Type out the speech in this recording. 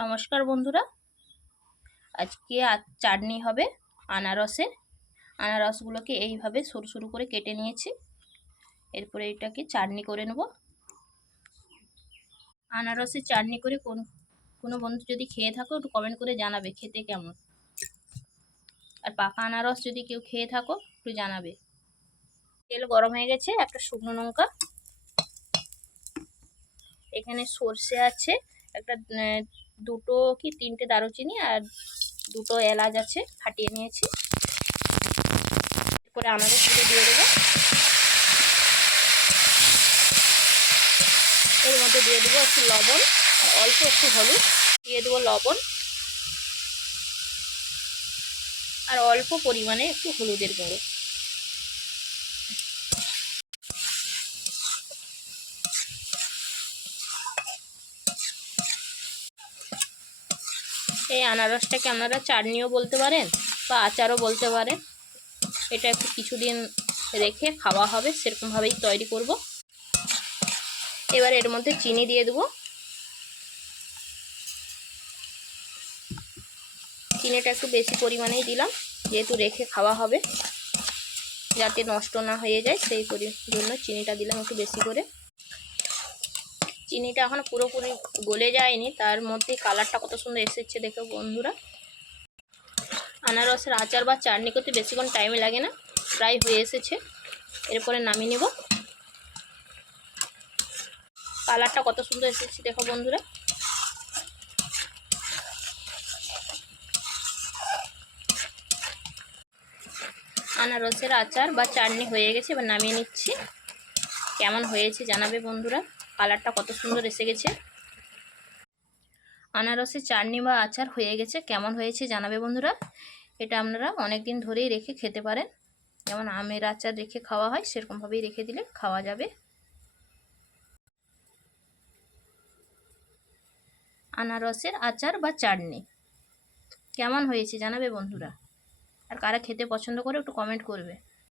নমস্কার বন্ধুরা, আজকে চাটনি হবে আনারসের। আনারসগুলোকে এইভাবে সরু সরু করে কেটে নিয়েছি। এরপরে এটাকে চাটনি করে নেব। আনারসের চাটনি করে কোনো বন্ধু যদি খেয়ে থাকো একটু কমেন্ট করে জানাবে খেতে কেমন। আর পাকা আনারস যদি কেউ খেয়ে থাকো একটু জানাবে। তেল গরম হয়ে গেছে, একটা শুকনো লঙ্কা, এখানে সর্ষে আছে, একটা দুটো কি তিনটে দারুচিনি আর দুটো এলাচ আছে, ফাটিয়ে নিয়েছি। এরপরে আনারসগুলো দিয়ে দেবো। এর মধ্যে দিয়ে দেবো একটু লবণ আর অল্প একটু হলুদ, দিয়ে দেবো লবণ আর অল্প পরিমাণে একটু হলুদের গুঁড়ো। এই আনারসটাকে আপনারা চাটনিও বলতে পারেন বা আচারও বলতে পারেন। এটা একটু কিছুদিন রেখে খাওয়া হবে, সেরকমভাবেই তৈরি করব। এবার এর মধ্যে চিনি দিয়ে দেবো। চিনিটা একটু বেশি পরিমাণেই দিলাম, যেহেতু রেখে খাওয়া হবে, যাতে নষ্ট না হয়ে যায় সেই জন্য চিনিটা দিলাম একটু বেশি করে। চিনিটা এখন পুরোপুরি গলে যায়নি, তার মধ্যে কালারটা কত সুন্দর এসেছে দেখো বন্ধুরা। আনারসের আচার বা চাটনি করতে বেশিক্ষণ টাইম লাগে না, প্রায় হয়ে এসেছে। এরপরে নামিয়ে নেব। কালারটা কত সুন্দর এসেছে দেখো বন্ধুরা। আনারসের আচার বা চাটনি হয়ে গেছে, এবার নামিয়ে নিচ্ছি। কেমন হয়েছে জানাবে বন্ধুরা, কালারটা কত সুন্দর এসে গেছে। আনারসের চাটনি বা আচার হয়ে গেছে, কেমন হয়েছে জানাবে বন্ধুরা। এটা আপনারা অনেক দিন ধরেই রেখে খেতে পারেন, যেমন আমের আচার রেখে খাওয়া হয় সেরকমভাবেই রেখে দিলে খাওয়া যাবে। আনারসের আচার বা চাটনি কেমন হয়েছে জানাবে বন্ধুরা। আর কারা খেতে পছন্দ করে একটু কমেন্ট করবে।